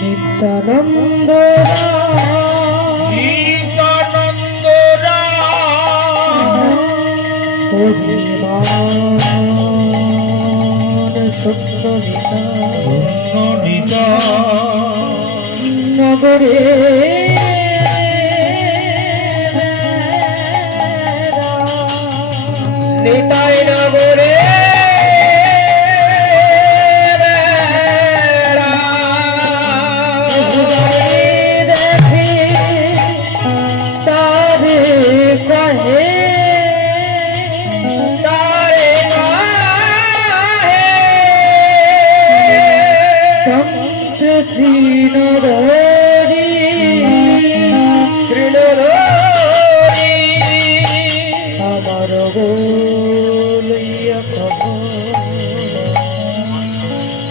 নিত্যানন্দ নগরে নিতাই নগরে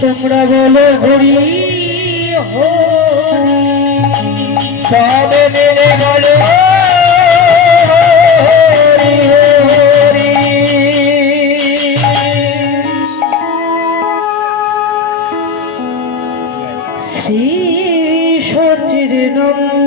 তোমরা বলো হরি সবে মিলে বলো হরি হরি। শ্রী সচিদানন্দ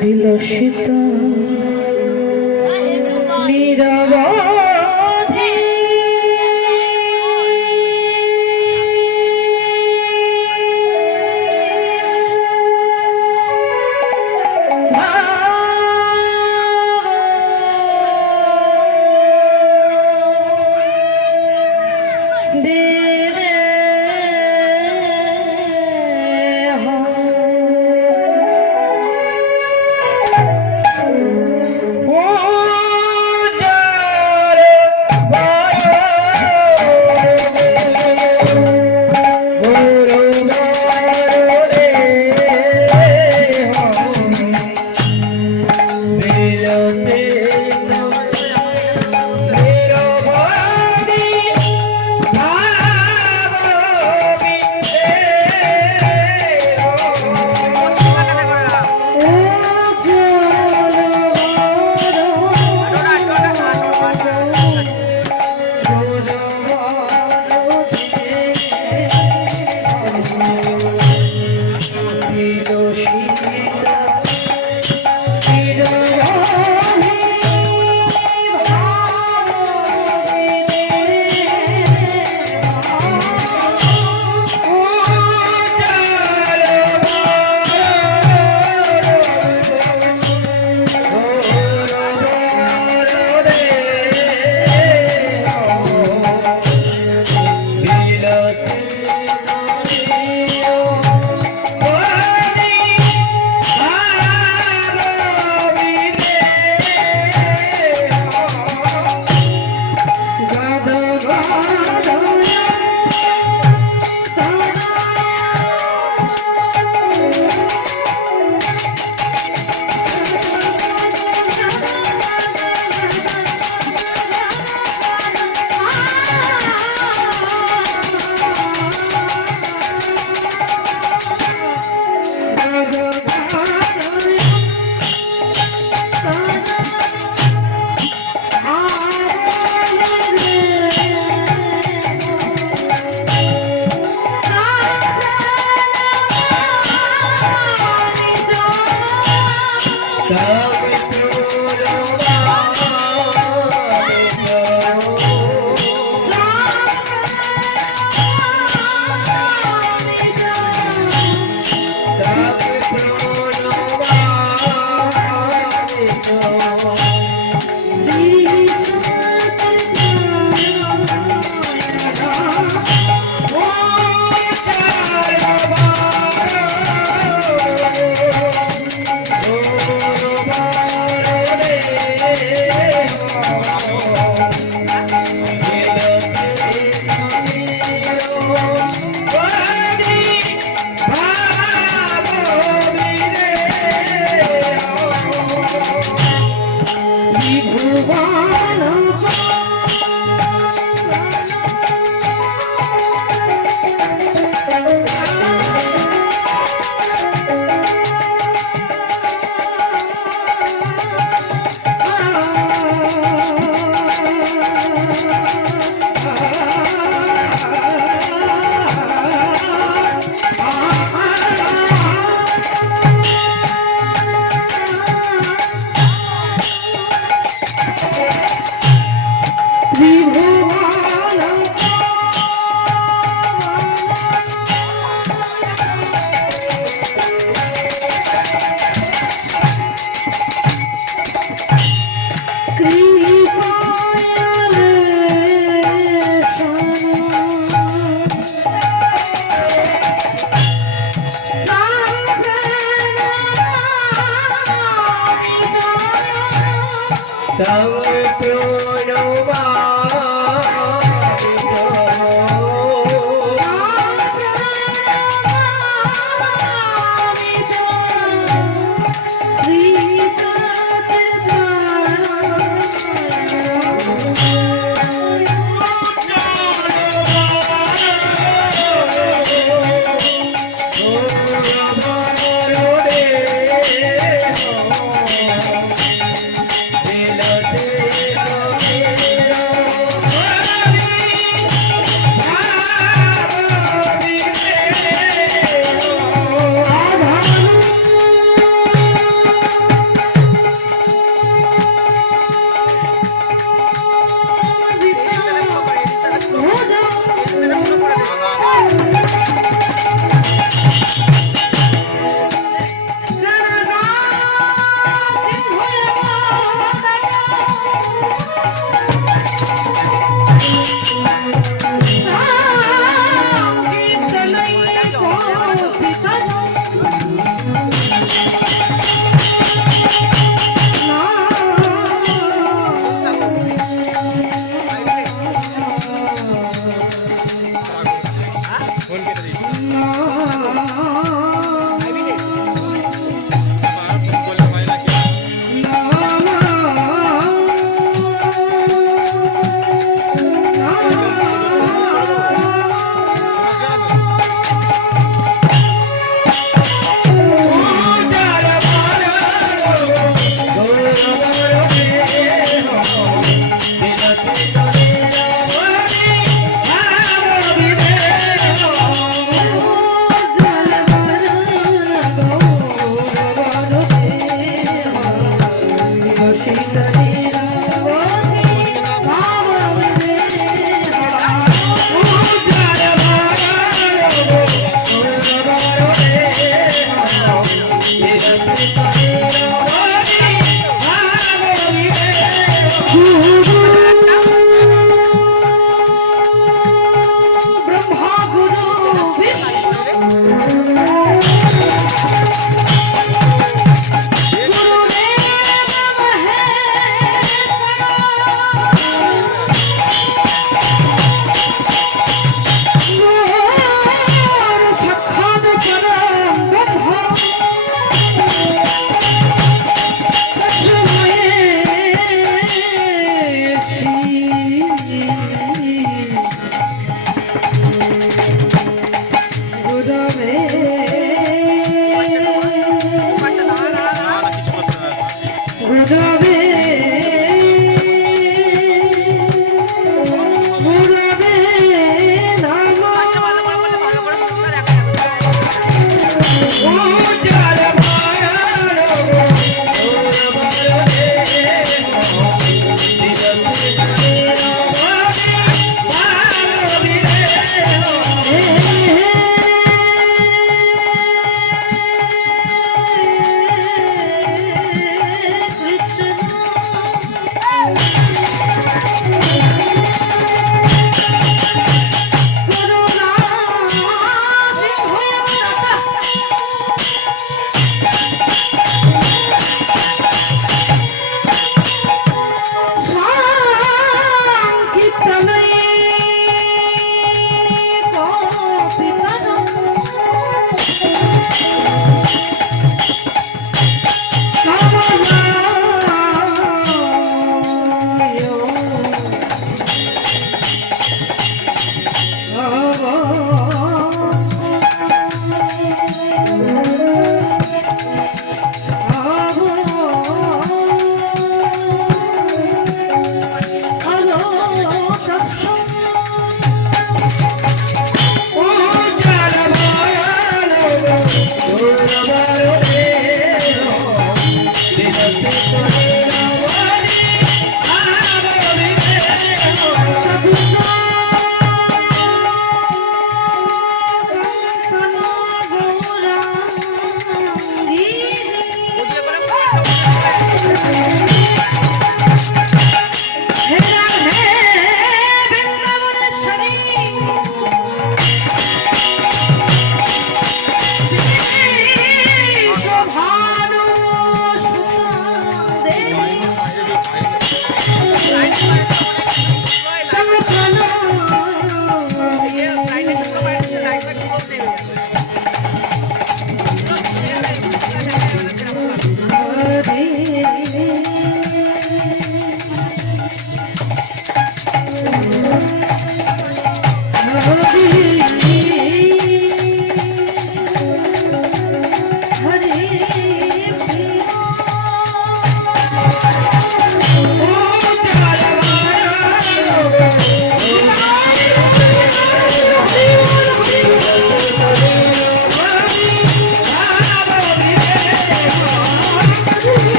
বিলসিতা নিরবধি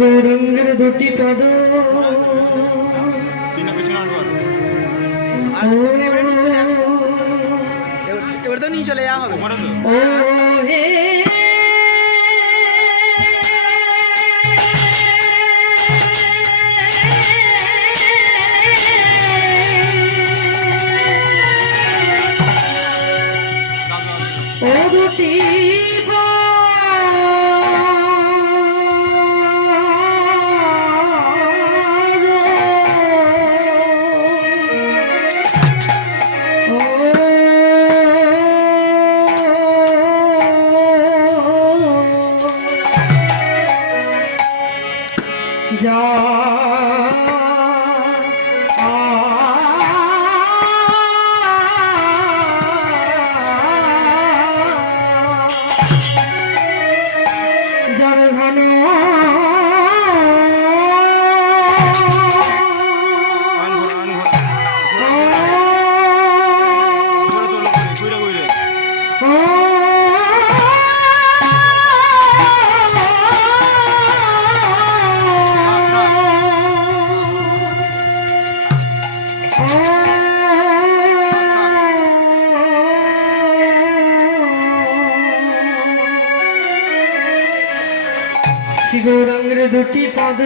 গৌরাঙ্গের দুটি পদ এবার তো নিয়ে চলে যাওয়া হবে। ও হে যা যার ঘন গৌরাঙ্গের দুটি পদ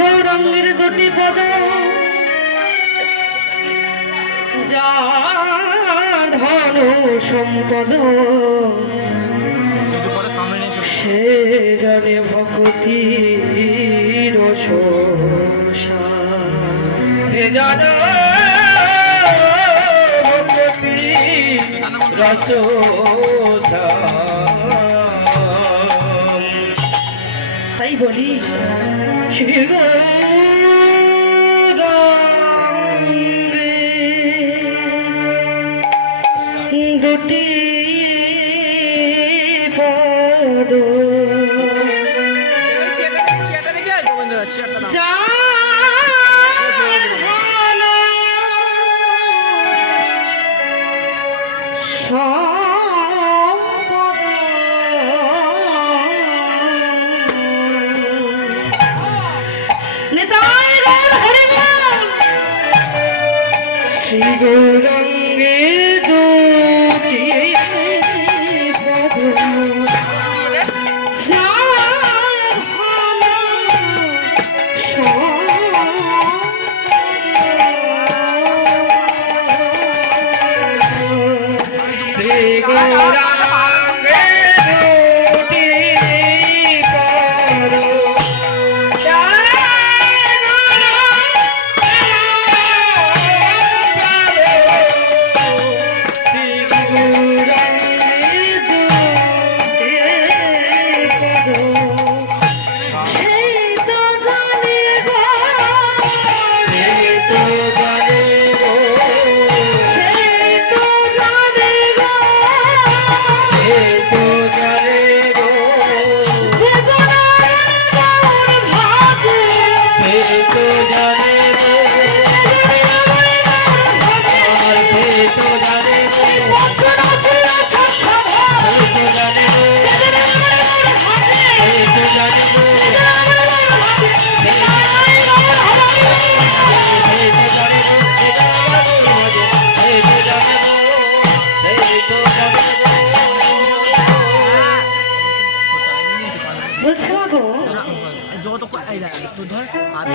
গৌরাঙ্গের দুটি পদ যা ধন সম্পদ সে জানে ভক্তির সে জানে ভক্তি তাই বলি শ্রী গৌরাঙ্গে দুটি পদ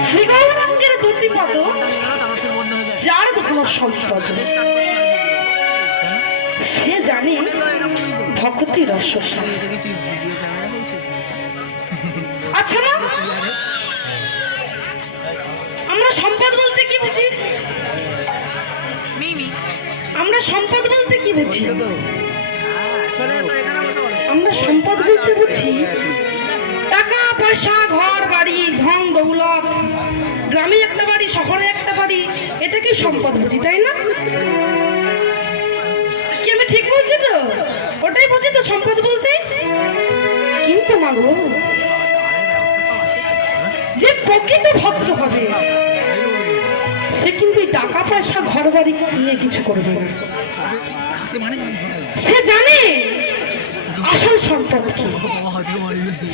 শ্রী গৌরাঙ্গে দুটি যার কোনো সম্পদ সে জানে ভক্তি রস। আচ্ছা না, আমরা সম্পদ বলতে কি বুঝি? আমরা সম্পদ বলতে কি বুঝি? আমরা সম্পদ বলতে বুঝি টাকা পয়সা, ঘর বাড়ি, ধন দৌলত, গ্রামে একটা বাড়ি, শহরে একটা বাড়ি, এটাকে সম্পদ বুঝি, তাই না? কি আমি ঠিক বলছি তো? ওটাই বুঝি তো সম্পদ বলতে। কিন্তু মাগো, যে প্রকৃত ভক্ত হবে সে কিন্তু টাকা পয়সা ঘর বাড়ি নিয়ে কিছু করবে না। সে জানে আসল সম্পদ কি।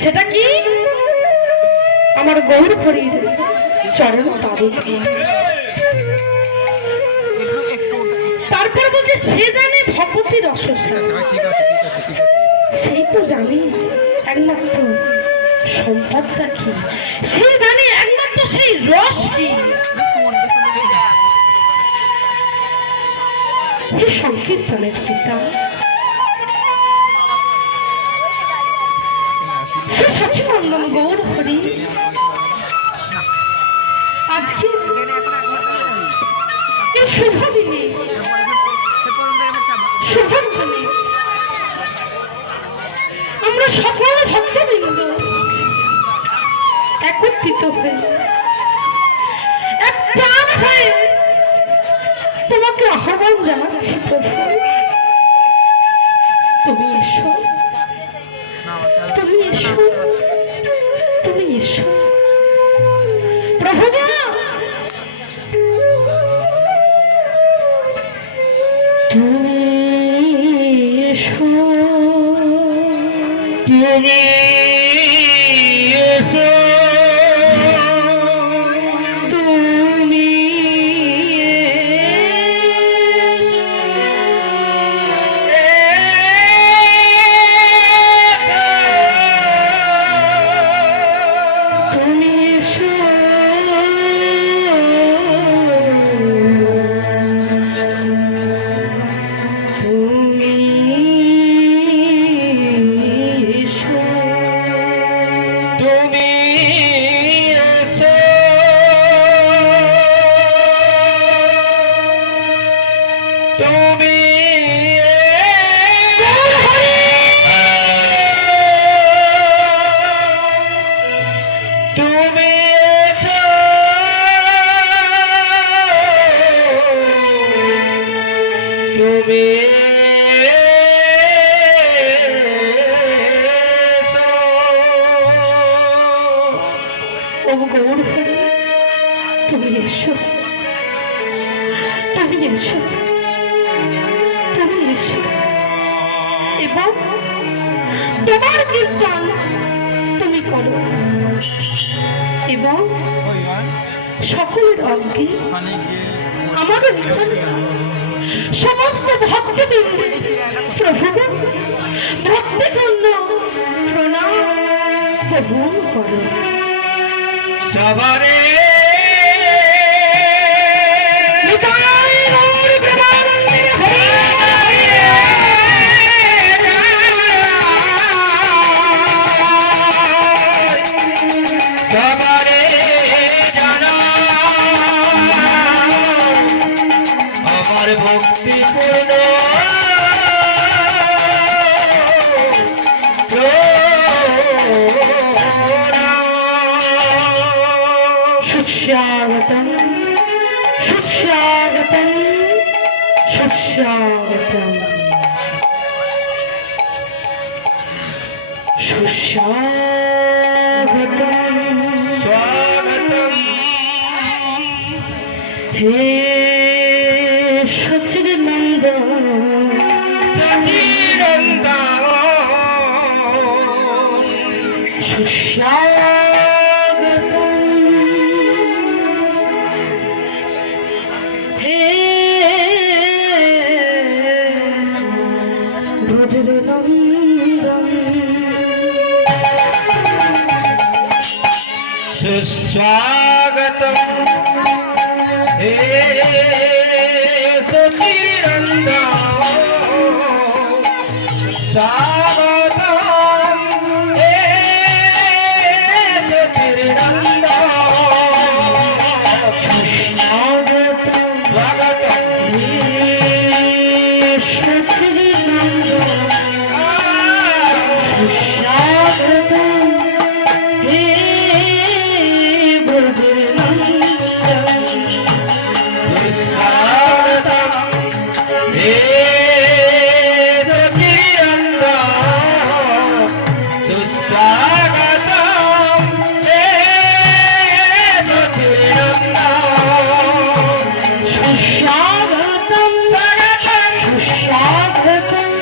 সেটা কি? আমার গৌর হরির চরণ পাদুক। তারপর বলছে সে জানে ভগবতী রস। সেই তো জানে একমাত্র সম্পদটা কি। সে জানে একমাত্র সেই রস কি। সংকীর্তনের পিতা সচিবন্দন গৌর হরি আজকে এই শুভ দিনে, শুভ দিনে আমরা সকল ভক্তবৃন্দ একত্রিত হয়ে এক প্রাণ হয়ে তোমাকে আহ্বান জানাচ্ছি প্রভু, তুমি এসো, তুমি এসো, তুমি এসো প্রভু। তুমি এসো, তুমি এসো, তুমি তুমি তুমি এসো, তুমি এসো, তুমি এসো এবং তোমার কীর্তন তুমি করো এবং সকলের অজ্ঞে আমারও এখানে সমস্ত ভক্তদের প্রভু ভক্তিপূর্ণ প্রণাম গ্রহণ করো। সবারে সুস্বাগতম সুস্বাগতম সুস্বাগতম সুস্বাগতম স্বাগতম হে সচিদানন্দ সচিদানন্দ সুস্বাগতম হে ব্রজনন্দন সুস্বাগতম হে সচিদানন্দ স্বাগতম হে সচিদানন্দ স্বাগতম স্বাগতম হে সচিদানন্দ সুস্বাগতম হে ব্রজনন্দন স্বাগতম হে সচিদানন্দ সুস্বাগতম হে সচিদানন্দ সুস্বাগতম সুস্বাগতম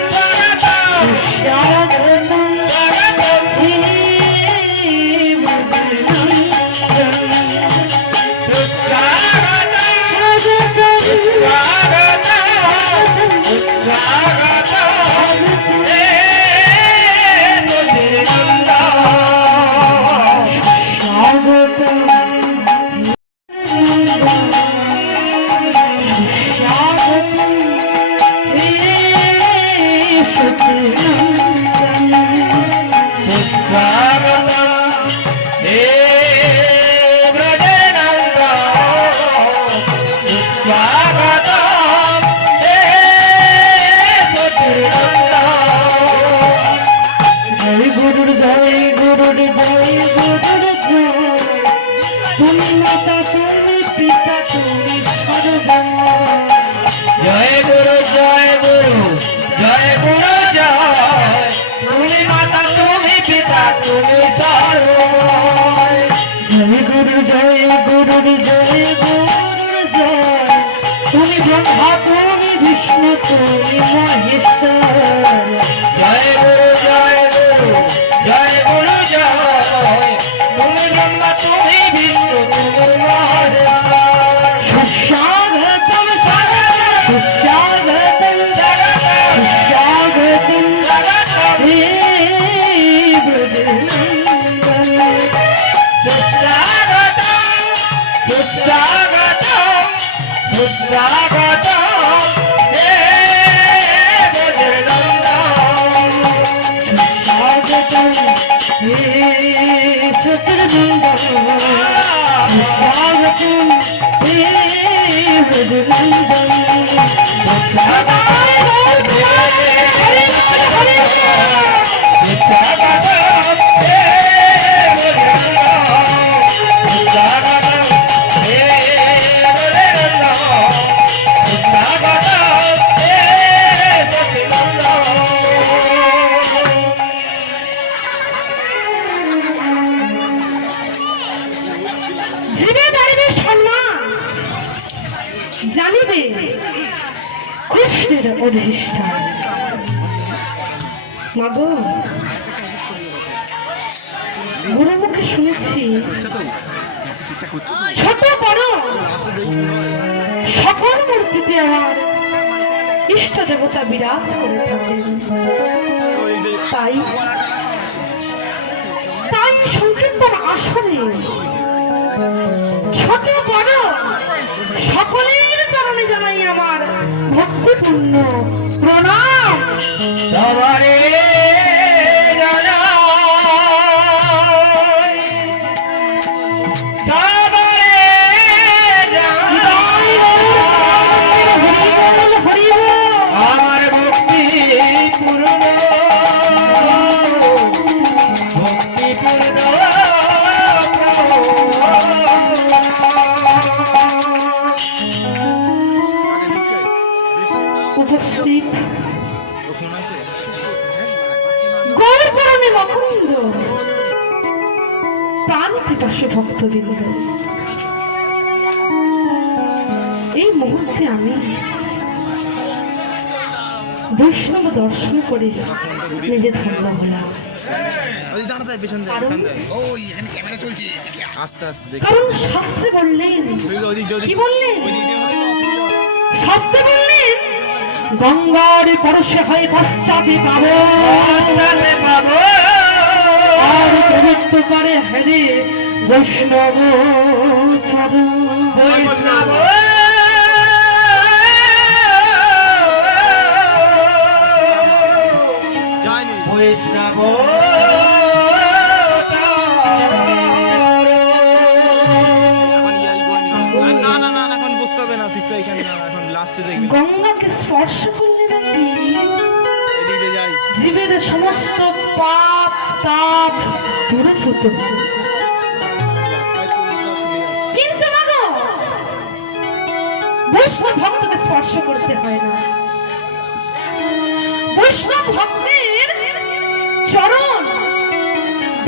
সুস্বাগতম হে জয় গুরুর জয় গুরুর জয় গুরুর জয় তুমি মাতা তুমি পিতা তুমি সর্বময় জয় গুরু জয় গুরু জয় গুরু জয় তুমি মাতা তুমি পিতা তুমি সর্বময় জয় গুরুর জয় গুরুর জয় গুরুর জয় তুমি ব্রহ্মা তুমি বিষ্ণু তুমি মহেশ্বর জয় গুরু জয় গুরু জয় গুরু জয় তুমি ব্রহ্মা তুমি বিষ্ণু তুমি মহেশ্বর সুস্বাগতম সুস্বাগতম সুস্বাগতম হে ব্রজনন্দন সুস্বাগতম সুস্বাগতম হে ব্রজনন্দন স্বাগতম হে সচিদানন্দ স্বাগতম হে Hey বিশ্বের অধিষ্ঠান। মাগো, গুরু মুখে শুনেছি ছোট বড় সকল মূর্তিতে আমার ইষ্ট দেবতা বিরাজ করে থাকেন। তাই তাই সংকীর্তন আসরে ছোট বড় সকলের চরণে জানাই আমার ভক্তিপূর্ণ প্রণাম। সবারে আমার ভক্তি পূর্ণ উপস্থিত গৌরচরণে মকরন্দ প্রাণ পিপাসু ভক্তবৃন্দ, এই মুহূর্তে আমি বৈষ্ণব দর্শন করে নিজে ধন্য হলাম। কারণ শাস্ত্রে বললেন, কি বললেন? শাস্ত্রে বললেন গঙ্গার পরশে হয় পশ্চাতে পাবো, আর পবিত্র করে হেরে বৈষ্ণব বৈষ্ণব। গঙ্গাকে স্পর্শ করলে নাকি জীবের সমস্ত পাপ তাপ দূরীভূত হয়। কিন্তু মাগো, বৈষ্ণব ভক্তকে স্পর্শ করতে হয় না। বৈষ্ণব ভক্তের চরণ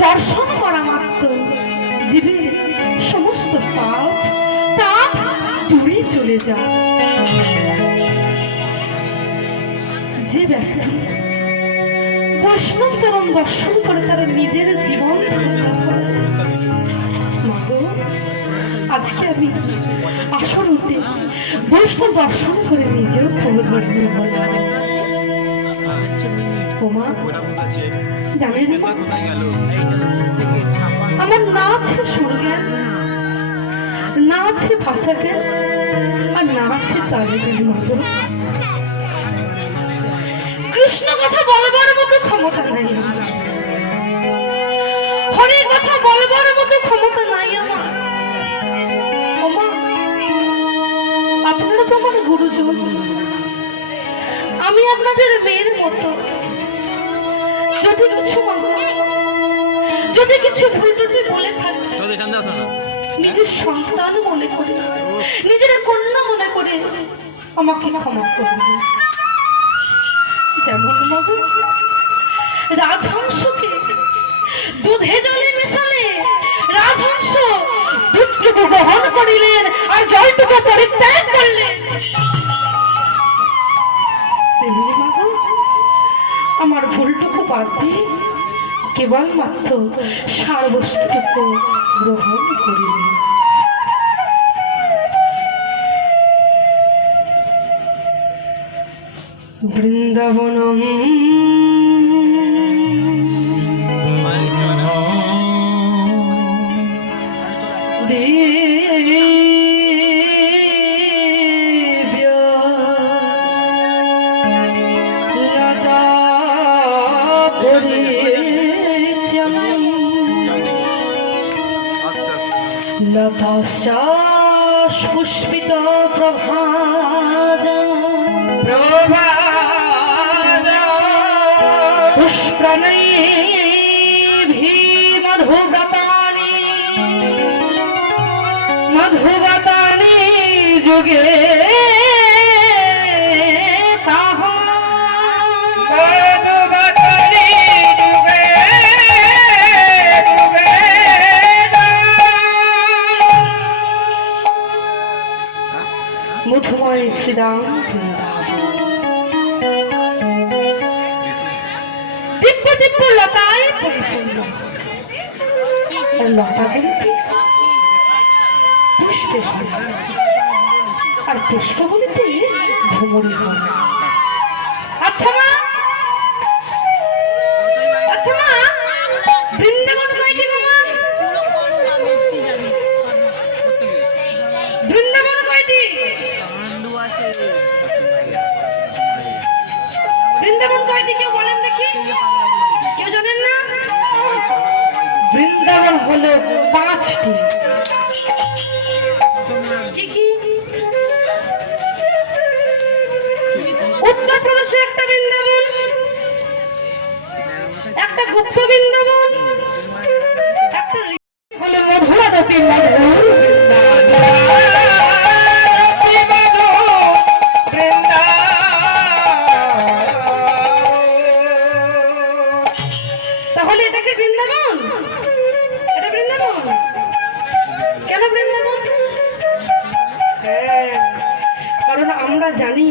দর্শন করা মাত্র জীবের সমস্ত পাপ তাপ দূরে চলে যায়। যে ব্যক্তি বৈষ্ণব চরণ দর্শন করে তারা নিজের জীবন মাগো, আজকে আমি আসর উঠে বৈষ্ণব দর্শন করে নিজেও ধন্য হলাম। ওমা, জানেন আমার না আছে সুরজ্ঞান, না আছে ভাষা জ্ঞান, আর না আছে তাদের মতো কৃষ্ণ কথা বলবার মতো ক্ষমতা নাই, হরি কথা বলবার মতো ক্ষমতা নাই আমার। ওমা, আপনারা তো আমার গুরুজন, আমি আপনাদের মেয়ের মতো। যদি কিছু যদি কিছু ভুল টুটি বলে থাকি, নিজের সন্তান মনে করে, নিজের কন্যা মনে করে আমাকে ক্ষমা করবে। যেমন মাগো, রাজহংসকে দুধে জলে মেশালে রাজহংস দুধটুকু গ্রহণ করিলেন আর জলটুকু পরিত্যাগ করলেন, তেমনি মাগো আমার ভুলটুকু বাদ দিয়ে কেবলমাত্র সার বস্তুটুকু গ্রহণ করিলেন। বৃন্দাবনম লতাশ্বাস পুষ্পিত প্রভাজা পুষ্প্রণৈভি মধুব্রতানি যুগে মধুময় শ্রীরাম বৃন্দাবন। দিব্য লতায় পরিপূর্ণ। আর লতা বলতে পুষ্পে ভরা, আর পুষ্প বলতে ভ্রমণী ভরা। আচ্ছা মা, আচ্ছা মা, বৃন্দাবন কয়টি গো মা? বৃন্দাবন কয়টি? বৃন্দাবন কয়টি কেউ বলেন দেখি? কেউ জানেন না? বৃন্দাবন হলো 5টি। কি কি? উত্তরপ্রদেশে একটা বৃন্দাবন, একটা গুপ্ত বৃন্দাবন, একটা হলো মধুরা দপি মধুর তাহলে এটাকে বৃন্দাবন? এটা বৃন্দাবন? কেন বৃন্দাবন? হ্যাঁ, কারণ আমরা জানি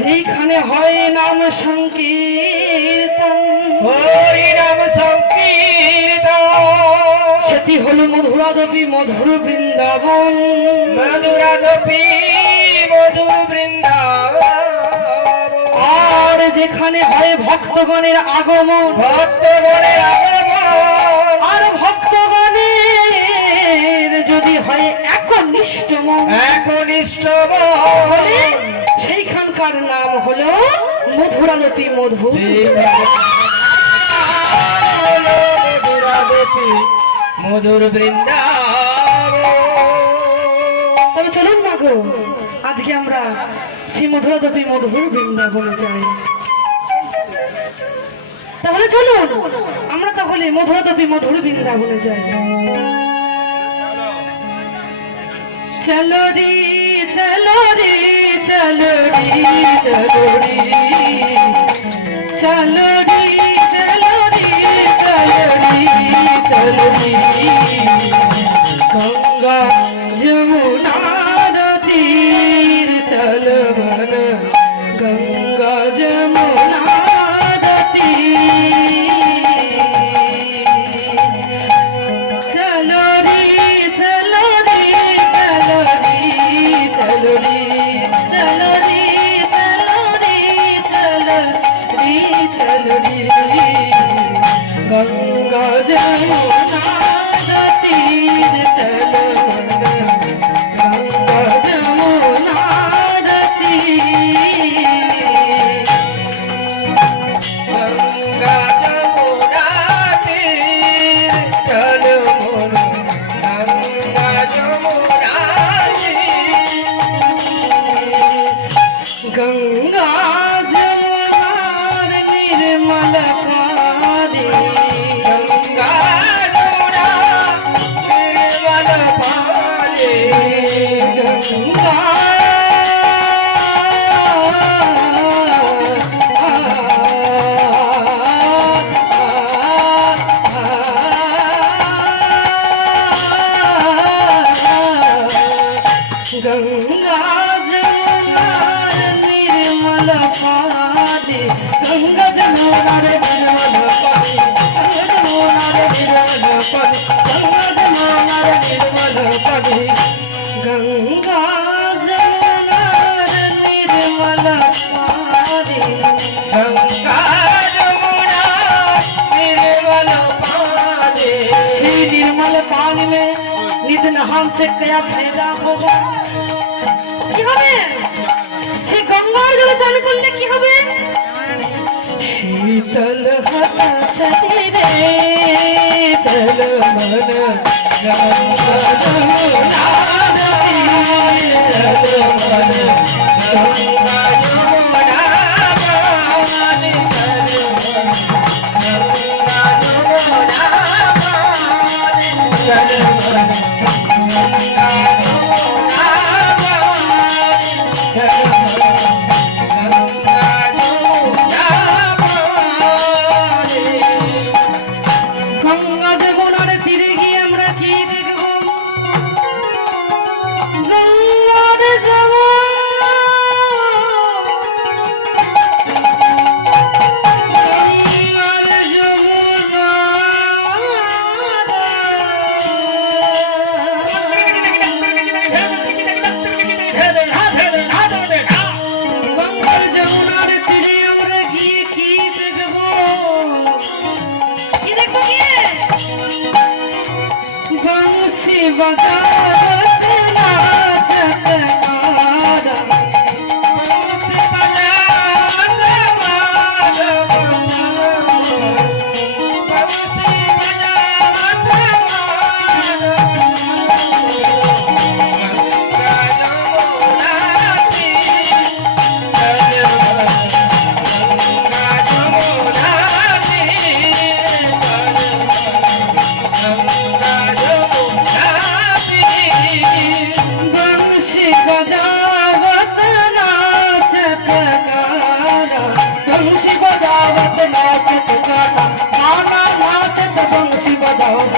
যেখানে হয় নাম সংকীর্তন, হরি নাম সংকীর্তন, সেটি হলো মধুরাদপি মধুর বৃন্দাবন। মধুরাদপি মধুর বৃন্দাবন। আর যেখানে হয় ভক্তগণের আগমন, ভক্তগণের আগমন, আর ভক্তগণের যদি হয় একনিষ্ঠ মন, একনিষ্ঠ তাহলে মন, সেইখানকার নাম হলো মধুরাদপি মধুর। মধুরাদপি মধুর বৃন্দাবন। তবে চলুন মাগো, আজকে আমরা সেই মধুরাদপি মধুর বৃন্দাবনে যাই। তাহলে চলুন আমরা তাহলে মধুরাদপি মধুর বৃন্দাবনে যাই। চলো রে চলো রে চলো রে চলো রে চলো রে চলো রে চলো রে চলো রে গঙ্গা যমুনা তীর চলো বন গঙ্গা যমুনা চলো রে চলো রে চলো রে চলো রে চলো রে চলো রে চলো রে চলো রে গঙ্গা যমুনা তীর চলো গঙ্গা যমুনা তীর। গঙ্গা যমুনা তীর চলো মোর, গঙ্গা যমুনা তীর। গঙ্গা যমুনার নির্মল পানি, গঙ্গা যমুনা নির্মল পানি, গঙ্গা গঙ্গা যমুনার নির্মল পানি, গঙ্গা যমুনার নির্মল পানি, যমুনার নির্মল পানি, গঙ্গা যমুনার নির্মল পানি, গঙ্গা যমুনার নির্মল পানি। গঙ্গা যমুনা নির্মল পানি। সেই निर्मल पानी में नित नहान से क्या फायदा होगा? কি হবে? সেই গঙ্গার জলে চান করলে কি হবে? শীতল হতাশে রে চল মন গঙ্গা যমুনা তীরে চল মন গঙ্গা যমুনা পানি চলো মোর, গঙ্গা যমুনা পানি চলো মোর, গঙ্গা যমুনা পানি চলো মোর, গঙ্গা যমুনা পানি। গঙ্গা যমুনার তীরে গিয়ে আমরা কি দেখব? গঙ্গার যমুনা बंसी बजावत नाचत गाना गाना नाचत बंसी बजावत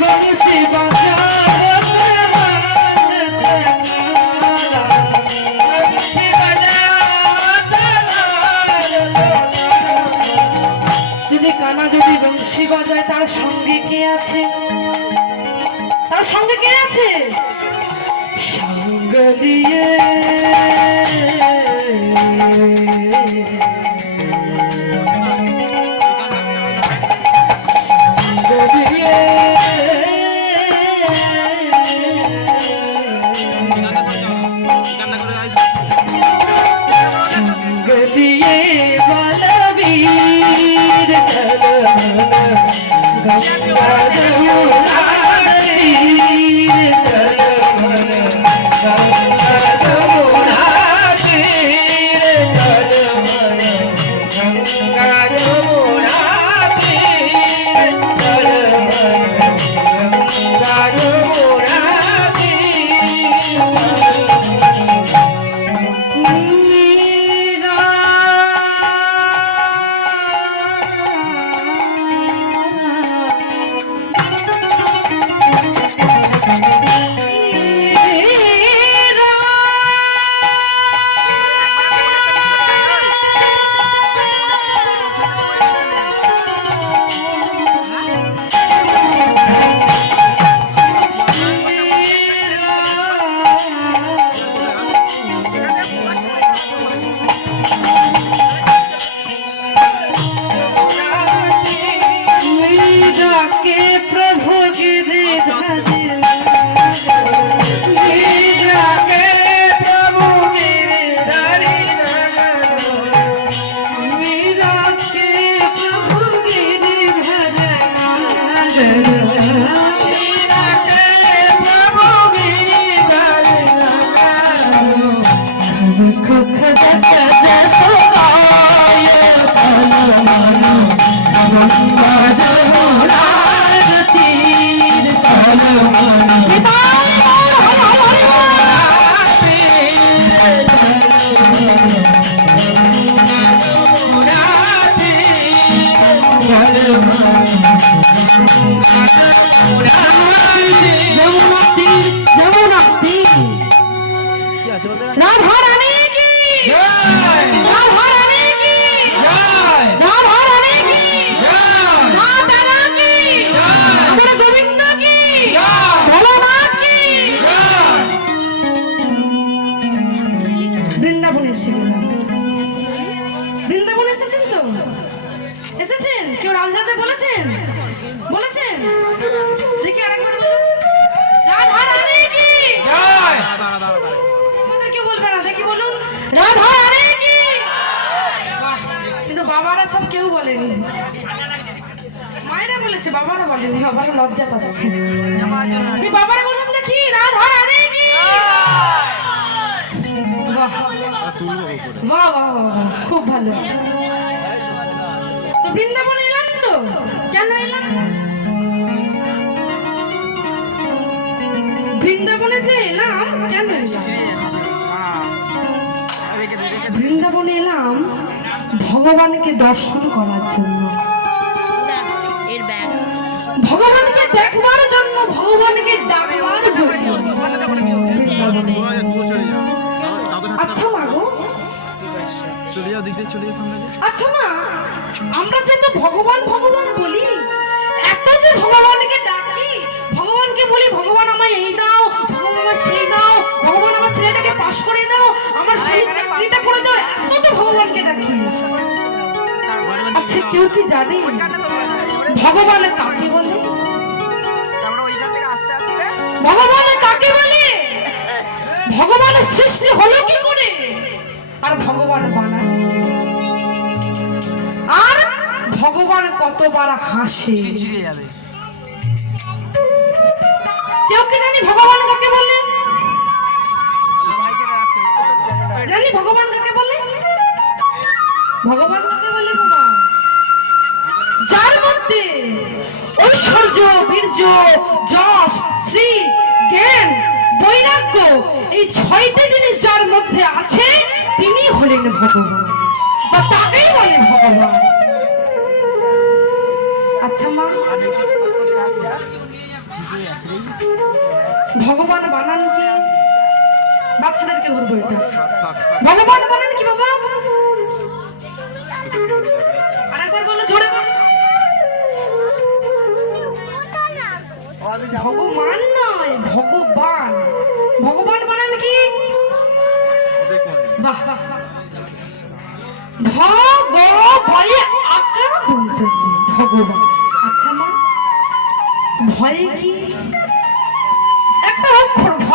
बंसी बजावत नाचत गाना बंसी बजावत नाचत। যদি কানা যদি বংশী বাজায় তার সঙ্গে কে আছে? তার সঙ্গে কে আছে? সঙ্গ দিয়ে বাবারা সব কেউ বলেনি, মায়েরা বলেছে, বাবারা বলেনি। বাবারা লজ্জা পাচ্ছে। বাবারা বলুন দেখি রাধা রানী কি। বাহ বাহ বাহ, খুব ভালো। তো বৃন্দাবনে এলাম তো, কেন এলাম? বৃন্দাবনে যে এলাম কেন এলাম? বৃন্দাবনে এলাম ভগবানকে দর্শন করার জন্য, ভগবানকে দেখবার জন্য, ভগবানকে ডাকবার জন্য। আচ্ছা মা গো, আচ্ছা মা, আমরা যে তো ভগবান ভগবান বলি, এত যে ভগবানকে ডাকি, ভগবানকে বলি ভগবান আমায় এই দাও, ভগবান আমার সেই দাও, ভগবান আমার ছেলেটাকে পাশ করে দাও, আমার স্বামীর চাকরিটা করে দাও, এত তো ভগবানকে ডাকি। আচ্ছা কেউ কি জানে ভগবান কাকে বলে? ভগবান কাকে বলে? ভগবানের সৃষ্টি হলো কি করে, আর ভগবান বানায়, আর ভগবান কতবার হাসে। কেউ কি জানি ভগবান কাকে বলে? জানি ভগবান কাকে বলে? ভগবান কাকে বলে বাবা? যার মধ্যে ঐশ্বর্য, বীর্য, যশ, শ্রী, জ্ঞান, বৈরাগ্য, এই 6টি জিনিস যার মধ্যে আছে তিনি হলেন ভগবান, বা তাকেই বাবা। আচ্ছা মা, ভগবান বানান কি? বাচ্চাদেরকে বলবো এটা, ভগবান বানান কি বাবা? আরেকবার বলো, জোরে বলো। ভগবান নয়, ভগবান। ভগবান বানান কি? বাহ বাহ। ভয়ে আকার ভগবান। আচ্ছা মা, ভয়ে কি? একটা অক্ষর ভ,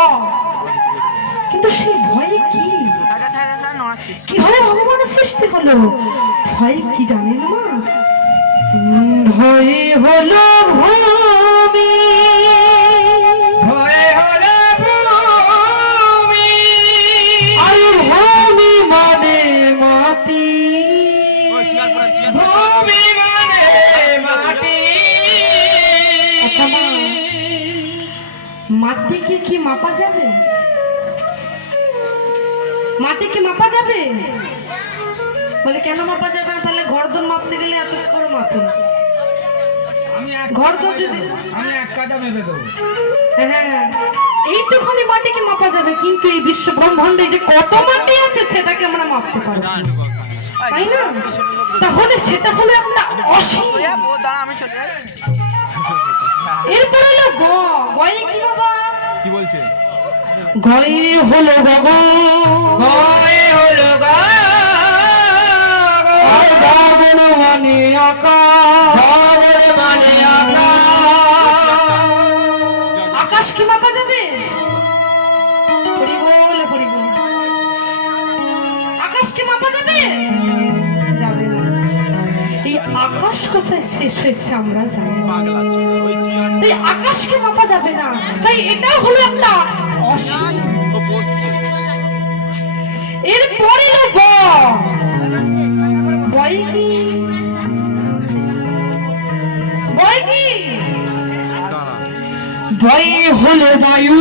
কিন্তু সেই ভয়ে কি? কিভাবে ভগবানের সৃষ্টি হলো? ভয় কি জানেন মা? ভয় হলো ভূমি, ভয় হলো ভূমি, আর ভূমি মানে মাটি। ভূমি মানে মাটি। আচ্ছা মা, মাটিকে কি মাপা যাবে? মাটিকে মাপা যাবে? বলে কেন মাপা যাবে না? তাহলে ঘরদোর মাপতে গেলে এত করে মাপে। ঘরদোর যদি আমি এক কাটা মেপে দেবো। হ্যাঁ, এইটুখানি মাটিকে মাপা যাবে, কিন্তু এই বিশ্ব ব্রহ্মাণ্ডে যে কত মাটি আছে সেটাকে আমরা মাপতে পারবো না, তাই না? তাহলে সেটা হলো একটা অসীম। এরপরে হলো গ। গয়ে কি বাবা? কি বলছেন? গয়ে হলো গগন, ভয় হলো আর গগন মানে আকাশ। গগন মানে আকাশ। আকাশ কি মাপা যাবে? হরি বল, হরি বল। আকাশ কি মাপা যাবে? যাবে না। এই আকাশ কোথায় শেষ হয়েছে আমরা জানি না। তাই আকাশকে মাপা যাবে না, তাই এটা হলো একটা অসীম। এরপরে ব। বয় কি? বয় কি? বয় হলো বায়ু,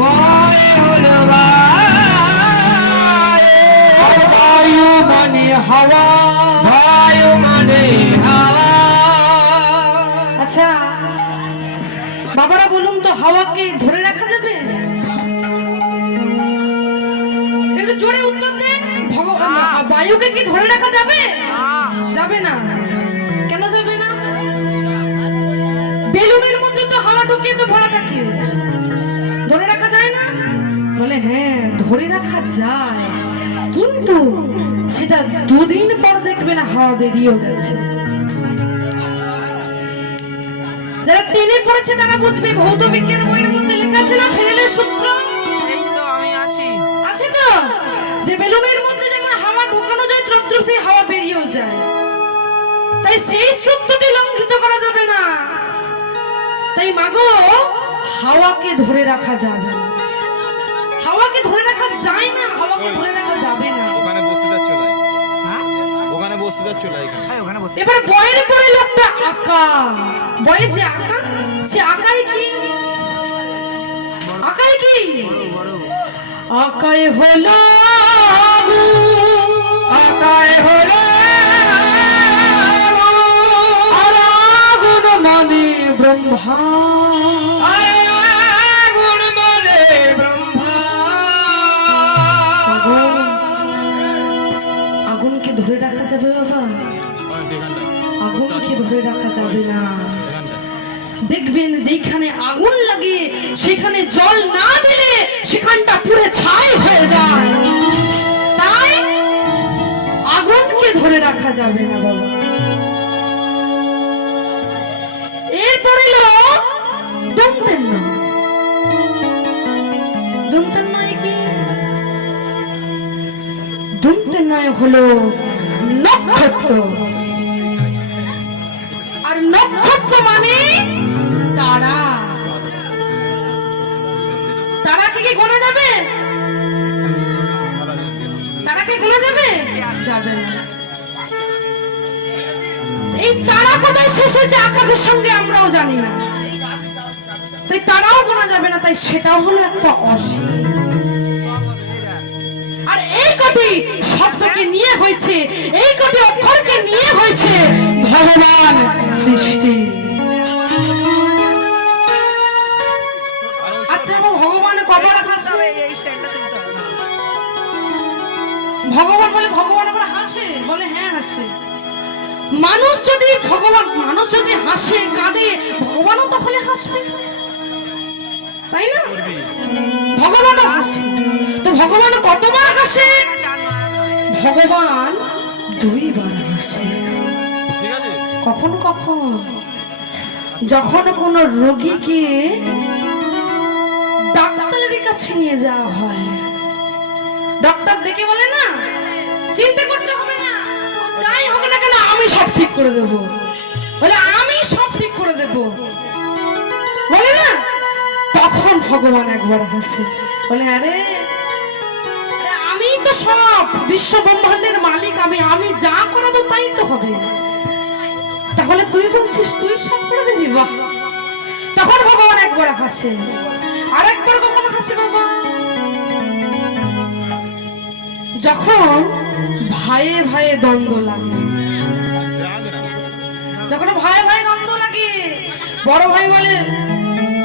ভয় হলো বায়ু মানে হাওয়া। বায়ু মানে হাওয়া। আচ্ছা বাবারা বলুন তো, হাওয়াকে ধরে রাখা যাবে? একটু জোরে উত্তর দেন। বায়ুকে কি ধরে রাখা যাবে? যাবে না। কেন যাবে না? বেলুনের মধ্যে তো হাওয়া ঢুকিয়ে তো ভরা থাকে, ধরে রাখা যায় না? বলে হ্যাঁ, ধরে রাখা যায়, কিন্তু সেটা দুদিন পর দেখবে না হাওয়া বেরিয়ে গেছে। যারা টেনে পড়েছে তারা বুঝবে, ভৌত বিজ্ঞান বইয়ের মধ্যে লেখা আছে না, ফেরেলের সূত্র। এই তো আমি আছি। আছে তো, যে বেলুনের মধ্যে যেমন হাওয়া ঢোকানো যায় তদ্রুপ সেই হাওয়া বেরিয়েও যায়। তাই সেই সূত্রটি লঙ্ঘিত করা যাবে না। তাই মাগো, হাওয়াকে ধরে রাখা যাবে না, হাওয়াকে ধরে রাখা যায় না, হাওয়াকে ধরে রাখা যাবে না। ওখানে বসিদার চলাই, হ্যাঁ ওখানে বসিদার চলাই। এই ওখানে বসে। এবার বয়ের পরে লোকটা আঁকা। বয়ে যে আঁকা, সে আঁকায় কি? আঁকায় কি? আঁকায় হলো আকায় হলো আর আগুন মানে ব্রহ্মা। আরে আগুন মানে ব্রহ্মা। আগুনকে ধরে রাখা যাবে বাবা? আগুনকে ধরে রাখা যাবে না। দেখবেন যেখানে আগুন লাগে সেখানে জল না দিলে সেখানটা পুরো ছাই হয়ে যায়। তাই আগুনকে ধরে রাখা যাবে না বাবা। এরপরে দন্তের নয়। দন্তের নয় কি? দন্তের নয় হলো নক্ষত্র। আর নক্ষত্র মানে তারা। তারাকে কি গোনা যাবে? তারাকে গোনা যাবে? যাবে না। এই তারা কোথায় শেষ হয়েছে আকাশের সঙ্গে আমরাও জানি না, তাই তারাও গোনা যাবে না। তাই সেটাও হলো একটা অসীম। আর এই কটি শব্দকে নিয়ে হয়েছে, এই কটি অক্ষর করেছে ভগবান সৃষ্টি। আচ্ছা ভগবান কবার হাসে? ভগবান বলে ভগবান আবার হাসে? বলে হ্যাঁ হাসে। মানুষ যদি হাসে কাঁদে, ভগবানও তাহলে হাসবে, তাই না? ভগবানও হাসে। তো ভগবান কতবার হাসে? ভগবান 2 বার হাসে। কখন কখন? যখন কোন রোগীকে ডাক্তারের কাছে নিয়ে যাওয়া হয়, ডাক্তার দেখে বলে না চিন্তা করতে হবে না, যাই হবে না কেন আমি সব ঠিক করে দেবো, বলে আমি সব ঠিক করে দেবো, বলে না, তখন ভগবান একবার হাসে, বলে আরে আমি তো সব বিশ্ব ব্রহ্মাণ্ডের মালিক, আমি যা করাবো তাই তো হবে, তাহলে তুই বলছিস তুই সব করে দিবি? বাহ। তখন ভগবান একবার হাসে। আর একবার কখন হাসে বাবা? যখন ভাইয়ে ভাইয়ে দ্বন্দ্ব লাগে, যখন ভাইয়ে ভাইয়ে দ্বন্দ্ব লাগে, বড় ভাই বলে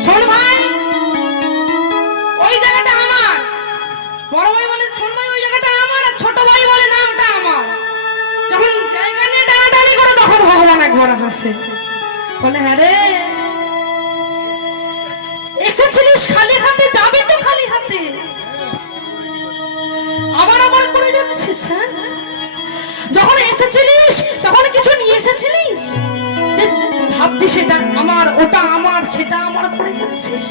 শোন ভাই ওই জায়গাটা আমার, বড় ভাই বলে শোন ভাই ওই জায়গাটা আমার, আর ছোট ভাই বলে না ওটা আমার। যখন জায়গা নিয়ে টানাটানি করে তখন ভগবান একবার হাসে, বলে হ্যাঁ রে এসেছিলিস খালি হাতে, যাবি তো খালি হাতে, আবার আবার করে যাচ্ছিস। হ্যাঁ যখন এসেছিলিস তখন কিছু নিয়ে এসেছিলিস, ভাবছিস সেটা আমার ওটা আমার সেটা আমার করে যাচ্ছিস,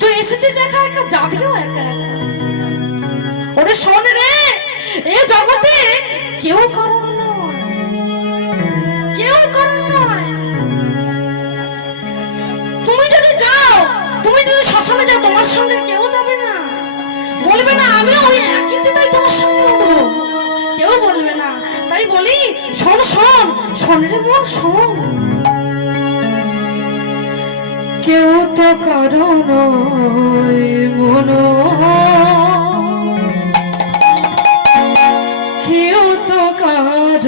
তুই এসেছিস একা একা, যাবিও একা একা। ওরে শোন রে, এ জগতে কেউ কারণ নয়, কেউ কারণ নয়। তুমি যদি যাও, তুমি যদি শ্মশানে যাও, তোমার সঙ্গে কেউ যাবে না, বলবে না আমি ওই একই চিতায় তোমার সঙ্গে উঠবো, কেউ বলবে না। তাই বলি শোন শোন শোন রে মন শোন, কেউ তো কারণ নয় মন, কেউ তো কারণ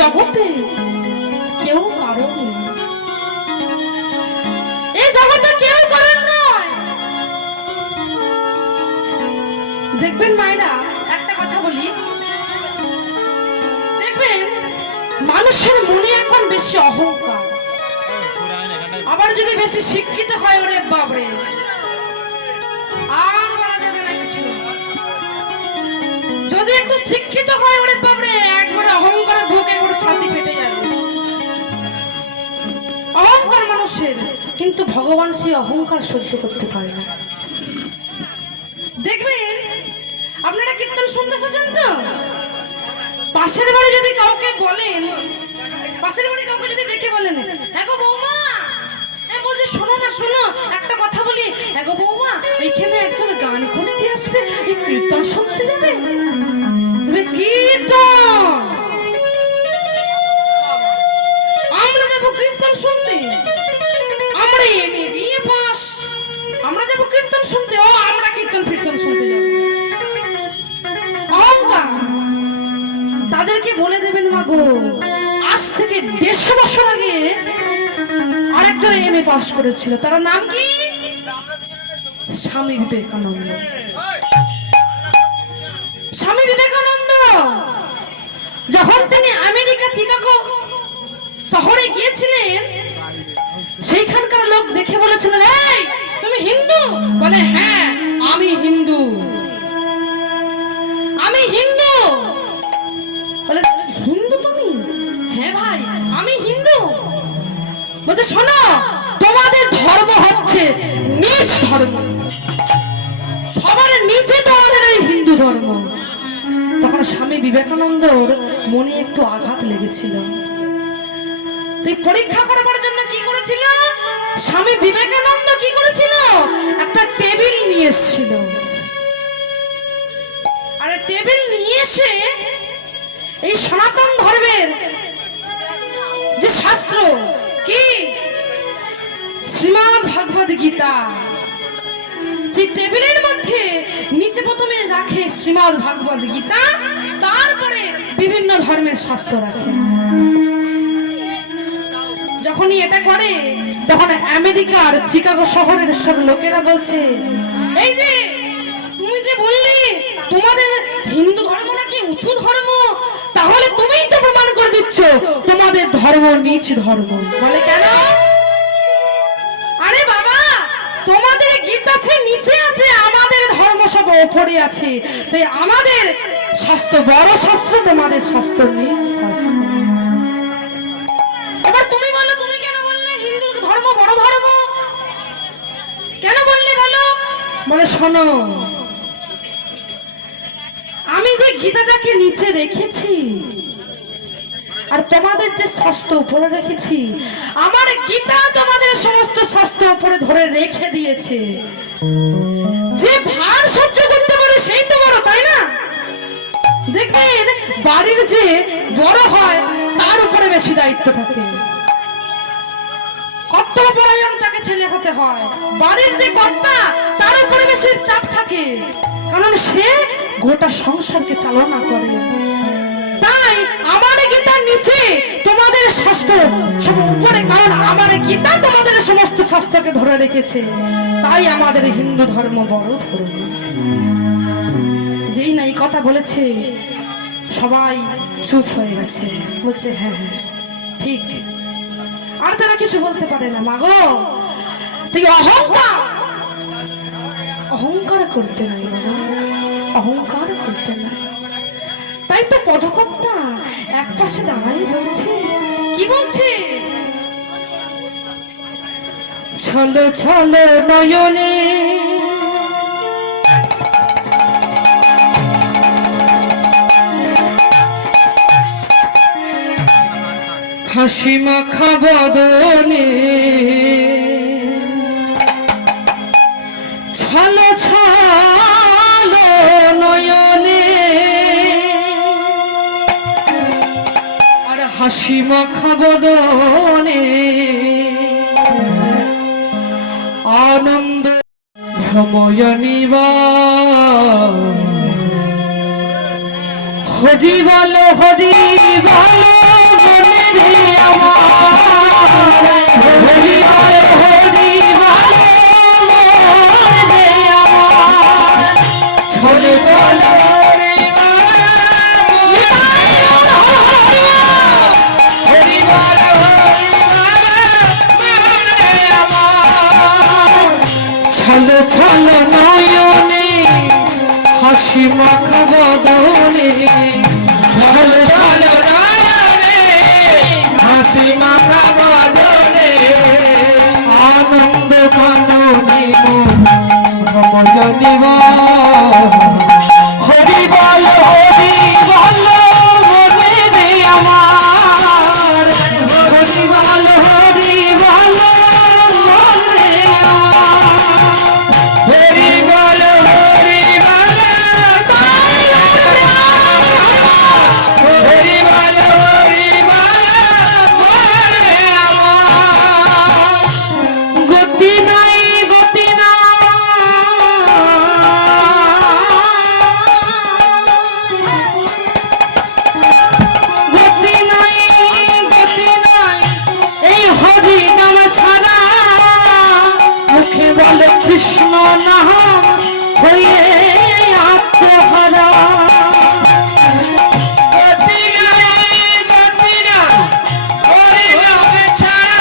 জগতে কেউ কারণ নয়, এই জগতে কেউ কারণ নয়। দেখবেন মায়েরা একটা কথা বলি, দেখবেন মানুষের মনে এখন বেশি অহংকার, আবার যদি বেশি শিক্ষিত হয় ওরে বাবরে আর বলা যাবে না কিছু, যদি একটু শিক্ষিত হয় ওরে বাবরে একবারে অহংকারে ঢুকে ওর ছাতি ফেটে যাবে। অহংকার কিন্তু ভগবান সেই অহংকার সহ্য করতে পারে না। দেখবেন আপনারা কীর্তন শুনতে এসেছেন তো, পাশের বাড়ি যদি কাউকে বলেন, পাশের বাড়ি কাউকে যদি ডেকে বলেন, এগো বৌমা, আমি বলছি শোনো না শোনো একটা কথা বলি, এগো বৌমা ওইখানে একজন গান করতে আসবে, এই কীর্তন শুনতে যাবে। কীর্তন আমরা যাবো কীর্তন শুনতে, আমরা এমএ বিএ পাস, আমরা যাবো কীর্তন শুনতে, ও আমরা কীর্তন ফির্তন শুনতে যাবো। অহংকার। তাদেরকে বলে দেবেন মা গো, আজ থেকে 150 বছর আগে আরেকজন এমএ পাস করেছিল, তার নাম কি? স্বামী বিবেকানন্দ। স্বামী বিবেকানন্দ যখন তিনি আমেরিকা চিকাগো শহরে গিয়েছিলেন, সেইখানকার লোক দেখে বলেছিলেন, এই তুমি হিন্দু? বলে হ্যাঁ আমি হিন্দু, আমি হিন্দু। বলে হিন্দু তুমি? হ্যাঁ ভাই আমি হিন্দু। বলতে শোনো, তোমাদের ধর্ম হচ্ছে নিজ ধর্ম, সবার নিচে তোমাদের এই হিন্দু ধর্ম। তখন স্বামী বিবেকানন্দর মনে একটু আঘাত লেগেছিল। এই পরীক্ষা করার জন্য কি করেছিল স্বামী বিবেকানন্দ? কি করেছিল? একটা টেবিল নিয়ে এসেছিল, আর টেবিল নিয়ে এসে এই সনাতন ধর্মের যে শাস্ত্র কি শ্রীমদ্ ভগবদ গীতা, সেই টেবিলের মধ্যে নিচে প্রথমে রাখে শ্রীমদ্ ভগবদ গীতা, তারপরে বিভিন্ন ধর্মের শাস্ত্র রাখে। যখনই এটা করে তখন আমেরিকার চিকাগো শহরের সব লোকেরা বলছে, এই যে তুমি যে বললে তোমাদের হিন্দু ধর্ম নাকি উঁচু ধর্ম, তাহলে তুমিই তো প্রমাণ করে দিচ্ছ তোমাদের ধর্ম নিচ ধর্ম। বলে কেন? আরে বাবা, তোমাদের গীতা সে নিচে আছে, আমাদের ধর্ম সব উপরে আছে, তাই আমাদের শাস্ত্র বড় শাস্ত্র, তোমাদের শাস্ত্র নিচ শাস্ত্র। এবার তুমি বলো, তুমি কেন বললে হিন্দু ধর্ম বড় ধর্ম? কেন বললে বলো? বলে শোনো, আমি যে গীতাটাকে নিচে রেখেছি আর তোমাদের যে শাস্ত্র উপরে রেখেছি, আমার গীতা তোমাদের সমস্ত শাস্ত্র উপরে ধরে রেখে দিয়েছে। যে ভার সহ্য করতে পারে সেই তো বড়, তাই না? দেখবেন বাড়ির যে বড় হয় তার উপরে বেশি দায়িত্ব থাকে, কর্তব্যপরায়ণ তাকে ছেলে হতে হয়। বাড়ির যে কর্তা তার উপরে বেশি চাপ থাকে, কারণ সে গোটা সংসারকে চালনা করে। তাই আমার গীতার নিচে তোমাদের শাস্ত্র সব উপরে, কারণ আমার গীতা তোমাদের সমস্ত শাস্ত্রকে ধরে রেখেছে। তাই আমাদের হিন্দু ধর্ম বড় ধর্ম। যেই না এই কথা বলেছে সবাই চুপ হয়ে গেছে, বলছে হ্যাঁ হ্যাঁ ঠিক। আর তারা কিছু বলতে পারে না। মাগো তুই অহংকার, অহংকার করতে নাই বাবা, অহংকার করতে নাই। তাই তো পদকর্তা এক পাশে দাঁড়াই বলছে, কি বলছে? ছলো ছলো নয়নে হাসি মাখা বদনে, ছলো ছলো নয়নে আর হাসি মাখা বদনে, আনন্দ ভ্রময়নিবা। হরি বল হরি বল রে আমার, হরি বল হরি বল রে আমার, ছোড়ে চল ছলো ছলো নয়নে হাসি মাখা বদনে, ছলো ছলো নয়নে হাসি মাখা বদনে, আনন্দ অজনি হরি বল মনে রে আমার হরি বল মনে আমার হরি বল হরি বল মনে আমার গতি নাই গতি কৃষ্ণ নাম হয়ে আত্মহারা গতি নাই হরি নাম ছাড়া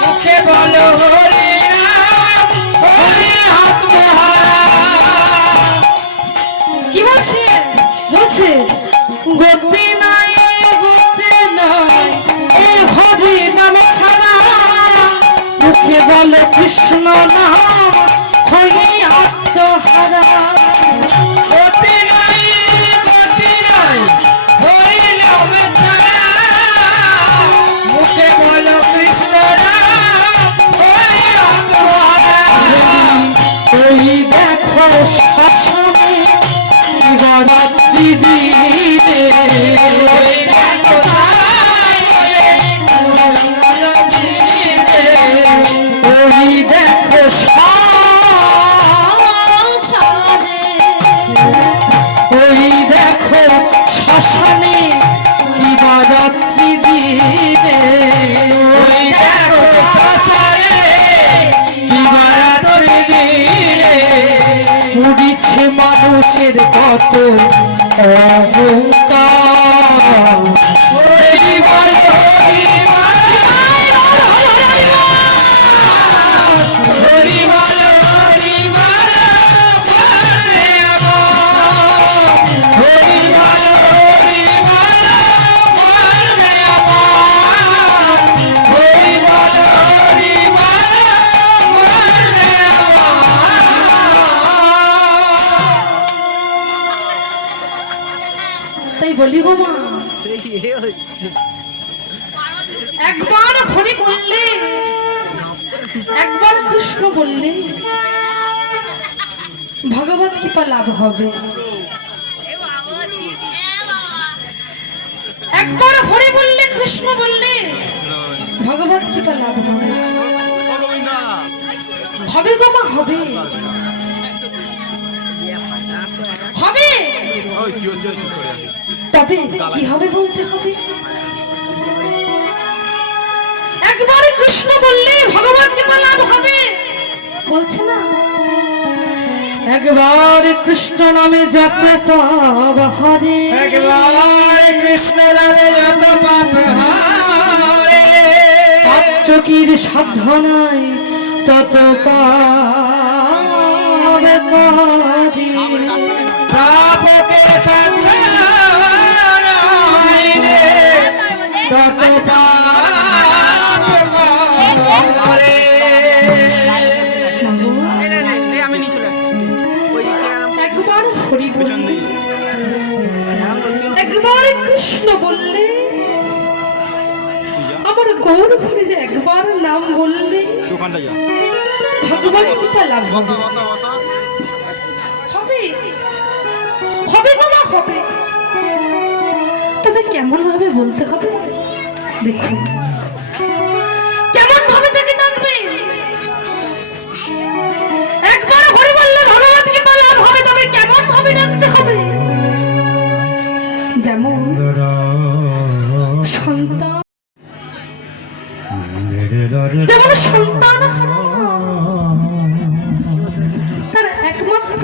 মুখে বলো হরি নাম হয়ে আত্মহারা কি বলছে বলছে গতি নাই এই হরি নাম ছাড়া মুখে বলে কৃষ্ণ নাম হয়ে আত্মহারা গতি নাই হরি নাম ছাড়া মুখে বলে কৃষ্ণ নাম হয়ে আত্মহারা ওই দেখো শাসনে শিবরাত্রি দিনে ওই দেখো শ্মশানে শিবরাত্রি দিনে পুড়িছে মানুষের কত অহংকার হরি বল হরি বল তাই বলি গো মা একবার হরি বললে একবার কৃষ্ণ বললে ভগবত কৃপা লাভ হবে একবার হরি বললে কৃষ্ণ বললে ভগবত কৃপা লাভ হবে হবে গো মা হবে হবে তবে কি হবে বলতে হবে একবার কৃষ্ণ বললে ভগবত কৃপা লাভ হবে বলছে না একবার কৃষ্ণ নামে যত পাপ হারে একবার কৃষ্ণ নামে যত পাপ হারে পাপ চকির সাধ্য নাই তত পাপ করি পাপকে সাধ্য নাই রে তত পাপ করে আমি নিয়ে চলে যাচ্ছি একবার হরি বললে একবার কৃষ্ণ বললে আমার গৌর ভরে যে একবার নাম বললে দোকানটা যা ভগবান কৃপা লাভ হবে হবে হবে গো মা হবে তবে কেমন ভাবে বলতে হবে দেখুন কেমন ভাবে তাকে ডাকবে একবার হরি বললে ভগবান কৃপা লাভ হবে তবে কেমন ভাবে ডাকতে হবে যেমন সন্তান যেমন সন্তান তার একমাত্র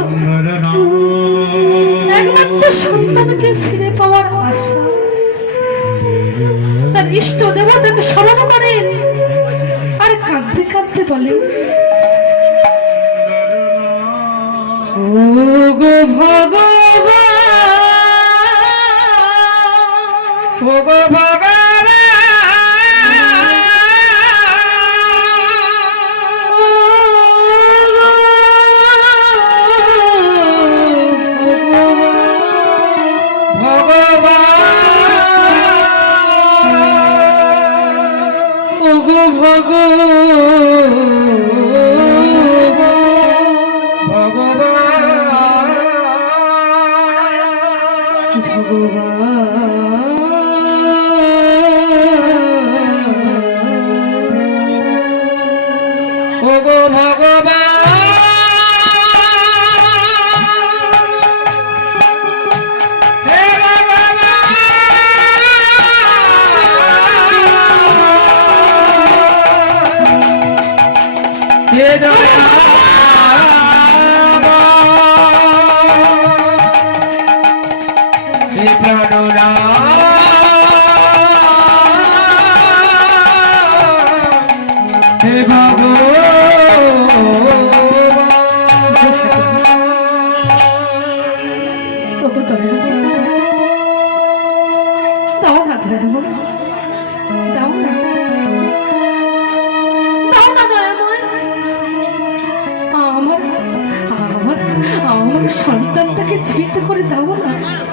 সন্তানকে ফিরে পাওয়ার আশা তার ইষ্ট দেবতাকে স্মরণ করেন আর কাঁদতে কাঁদতে বলেন ও গো ভগবান ওগো ভগবান হে ভগবান হে দয়াময় হে প্রাণনাথ হে দাও না দয়াময়, দাও না, দাও না দয়াময়। আমার আমার আমার সন্তানটাকে জীবিত করে দাও না।